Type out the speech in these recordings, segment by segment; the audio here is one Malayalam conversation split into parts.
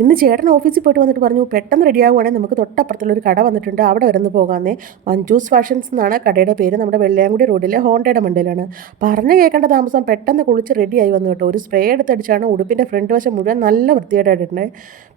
ഇന്ന് ചേട്ടൻ ഓഫീസിൽ പോയിട്ട് വന്നിട്ട് പറഞ്ഞു പെട്ടെന്ന് റെഡിയാകുവാണെങ്കിൽ നമുക്ക് തൊട്ടപ്പുറത്തുള്ളൊരു കട വന്നിട്ടുണ്ട്, അവിടെ വരുന്ന് പോകാമെന്നേ. മഞ്ജൂസ് ഫാഷൻസ് എന്നാണ് കടയുടെ പേര്. നമ്മുടെ വെള്ളയാങ്കുടി റോഡിലെ ഹോണ്ടയുടെ മണ്ടയിലാണ്. പറഞ്ഞു കേൾക്കേണ്ട താമസം പെട്ടെന്ന് കുളിച്ച് റെഡിയായി വന്നു കേട്ടോ. ഒരു സ്പ്രേ എടുത്തടിച്ചാണ് ഉടുപ്പിൻ്റെ ഫ്രണ്ട് വശം മുഴുവൻ നല്ല വൃത്തികേടായിട്ടുണ്ട്.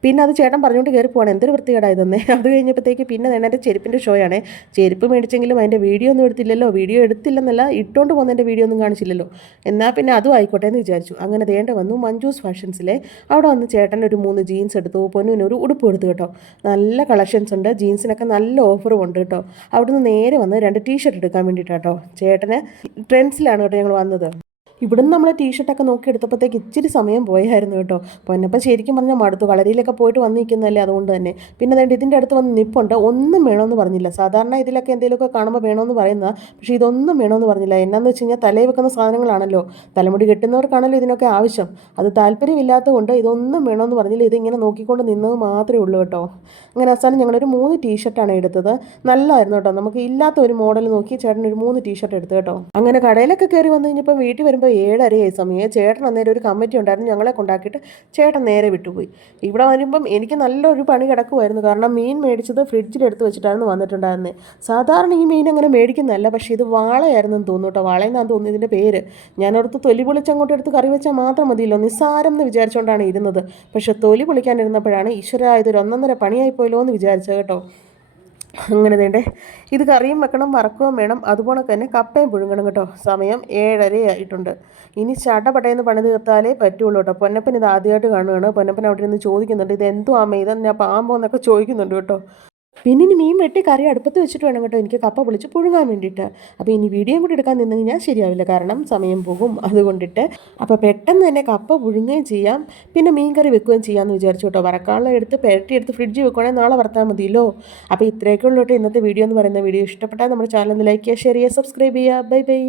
പിന്നെ അത് ചേട്ടൻ പറഞ്ഞുകൊണ്ട് കയറി പോവാണ്, എന്തൊരു വൃത്തികേടായതെന്നേ. അത് കഴിഞ്ഞപ്പോഴത്തേക്ക് പിന്നെ എൻ്റെ ചെരുപ്പിൻ്റെ ഷോയാണ്. ചെരുപ്പ് മേടിച്ചെങ്കിലും അതിൻ്റെ വീഡിയോ ഒന്നും എടുത്തില്ലല്ലോ. വീഡിയോ എടുത്തില്ലെന്നല്ല, ഇട്ടുകൊണ്ട് പോകുന്നതിൻ്റെ വീഡിയോ ഒന്നും കാണിച്ചില്ലല്ലോ. എന്നാൽ പിന്നെ അതും ആയിക്കോട്ടെ എന്ന് വിചാരിച്ചു. അങ്ങനെ ദേണ്ട വന്നു മഞ്ജൂസ് ഫാഷൻസിലെ. അവിടെ വന്ന് ചേട്ടൻ ഒരു 3 ജീൻസ് എടുത്തു, പൊന്നുവിന് ഒരു ഉടുപ്പ് എടുത്തു കേട്ടോ. നല്ല കളക്ഷൻസ് ഉണ്ട്, ജീൻസിനൊക്കെ നല്ല ഓഫറും ഉണ്ട് കേട്ടോ. അവിടുന്ന് നേരെ വന്ന് 2 ടീഷർട്ട് എടുക്കാൻ വേണ്ടിയിട്ടാട്ടോ. ചേട്ടന് ട്രെൻഡ്സിലാണ് കേട്ടോ ഞങ്ങൾ വന്നത്. ഇവിടുന്ന് നമ്മൾ ടീഷർട്ടൊക്കെ നോക്കി എടുത്തപ്പോഴത്തേക്ക് ഇച്ചിരി സമയം പോയായിരുന്നു കേട്ടോ. പൊന്നപ്പം ശരിക്കും പറഞ്ഞാൽ മടുത്തു, കളരിയിലൊക്കെ പോയിട്ട് വന്നിരിക്കുന്നതല്ലേ, അതുകൊണ്ട് തന്നെ. പിന്നെ അതുകൊണ്ട് ഇതിൻ്റെ അടുത്ത് വന്ന് നിപ്പുണ്ട്, ഒന്നും വേണമെന്ന് പറഞ്ഞില്ല. സാധാരണ ഇതിലൊക്കെ എന്തെങ്കിലുമൊക്കെ കാണുമ്പോൾ വേണമെന്ന് പറയുന്നതാണ്, പക്ഷേ ഇതൊന്നും വേണമെന്ന് പറഞ്ഞില്ല. എന്നാന്ന് വെച്ച് കഴിഞ്ഞാൽ തലയിൽ വെക്കുന്ന സാധനങ്ങളാണല്ലോ, തലമുടി കെട്ടുന്നവർക്കാണല്ലോ ഇതിനൊക്കെ ആവശ്യം. അത് താല്പര്യമില്ലാത്തതുകൊണ്ട് ഇതൊന്നും വേണമെന്ന് പറഞ്ഞില്ല. ഇതിങ്ങനെ നോക്കിക്കൊണ്ട് നിന്നത് മാത്രമേ ഉള്ളൂ കേട്ടോ. അങ്ങനെ അവസാനം ഞങ്ങളൊരു 3 ടീഷർട്ടാണ് എടുത്തത്. നല്ലതായിരുന്നു കേട്ടോ. നമുക്ക് ഇല്ലാത്ത ഒരു മോഡൽ നോക്കി ചേട്ടൻ ഒരു 3 ടീഷർട്ട് എടുത്തു കേട്ടോ. അങ്ങനെ കടയിലൊക്കെ കയറി വന്നു കഴിഞ്ഞപ്പോൾ വീട്ടിൽ വരുമ്പോൾ 7:30 സമയം. ചേട്ടൻ അന്നേരം ഒരു കമ്മിറ്റി ഉണ്ടായിരുന്നു, ഞങ്ങളെ കൊണ്ടാക്കിയിട്ട് ചേട്ടൻ നേരെ വിട്ടുപോയി. ഇവിടെ വരുമ്പം എനിക്ക് നല്ലൊരു പണി കിടക്കുമായിരുന്നു. കാരണം മീൻ മേടിച്ചത് ഫ്രിഡ്ജിലെടുത്ത് വെച്ചിട്ടായിരുന്നു വന്നിട്ടുണ്ടായിരുന്നത്. സാധാരണ ഈ മീൻ അങ്ങനെ മേടിക്കുന്നതല്ല, പക്ഷേ ഇത് വാളയായിരുന്നു തോന്നുന്നു കേട്ടോ. വാളയെന്നാണ് തോന്നുന്നു ഇതിൻ്റെ പേര്. ഞാനോർത്ത് തൊലി പൊളിച്ചങ്ങോട്ട് എടുത്ത് കറി വെച്ചാൽ മാത്രം മതിയല്ലോ, നിസ്സാരം എന്ന് വിചാരിച്ചുകൊണ്ടാണ് ഇരുന്നത്. പക്ഷേ തൊലി പൊളിക്കാനിരുന്നപ്പോഴാണ് ഈശ്വര ഇതൊരു 1.5 പണിയായിപ്പോയല്ലോ എന്ന് വിചാരിച്ചത് കേട്ടോ. അങ്ങനെ വേണ്ടേ, ഇത് കറിയും വെക്കണം, വറക്കുകയും വേണം. അതുപോലെ തന്നെ കപ്പയും പുഴുങ്ങണം കേട്ടോ. സമയം 7:30 ആയിട്ടുണ്ട്. ഇനി ചടപടയെന്ന് പണി തീർത്താലേ പറ്റുള്ളൂ കേട്ടോ. പൊന്നപ്പൻ ഇത് ആദ്യമായിട്ട് കാണുകയാണ്. പൊന്നപ്പൻ അവിടെ നിന്ന് ചോദിക്കുന്നുണ്ട്, ഇത് എന്തോ അമ്മ, ഇതെന്നാ പാമ്പോ എന്നൊക്കെ ചോദിക്കുന്നുണ്ട് കേട്ടോ. പിന്നെ ഇനി മീൻ വെട്ടി കറി അടുപ്പത്ത് വെച്ചിട്ട് വേണം കേട്ടോ എനിക്ക് കപ്പ പൊളിച്ച് പുഴുങ്ങാൻ വേണ്ടിയിട്ട്. അപ്പോൾ ഇനി വീഡിയോയും കൂടി എടുക്കാൻ നിന്ന് കഴിഞ്ഞാൽ ശരിയാവില്ല, കാരണം സമയം പോകും. അതുകൊണ്ടിട്ട് അപ്പോൾ പെട്ടെന്ന് തന്നെ കപ്പ പുഴുങ്ങുകയും ചെയ്യാം, പിന്നെ മീൻ കറി വെക്കുകയും ചെയ്യാമെന്ന് വിചാരിച്ചു കേട്ടോ. വറക്കാനുള്ള എടുത്ത് പെരട്ടിയെടുത്ത് ഫ്രിഡ്ജിൽ വെക്കുകയാണെങ്കിൽ നാളെ വറുത്താൽ മതിയല്ലോ. അപ്പോൾ ഇത്രയൊക്കെ ഉള്ളൂ കേട്ടോ ഇന്നത്തെ വീഡിയോ എന്ന് പറയുന്ന. വീഡിയോ ഇഷ്ടപ്പെട്ടാൽ നമ്മുടെ ചാനൽ ഒന്ന് ലൈക്ക് ചെയ്യുക, ഷെയർ ചെയ്യുക, സബ്സ്ക്രൈബ് ചെയ്യുക. Bye bye.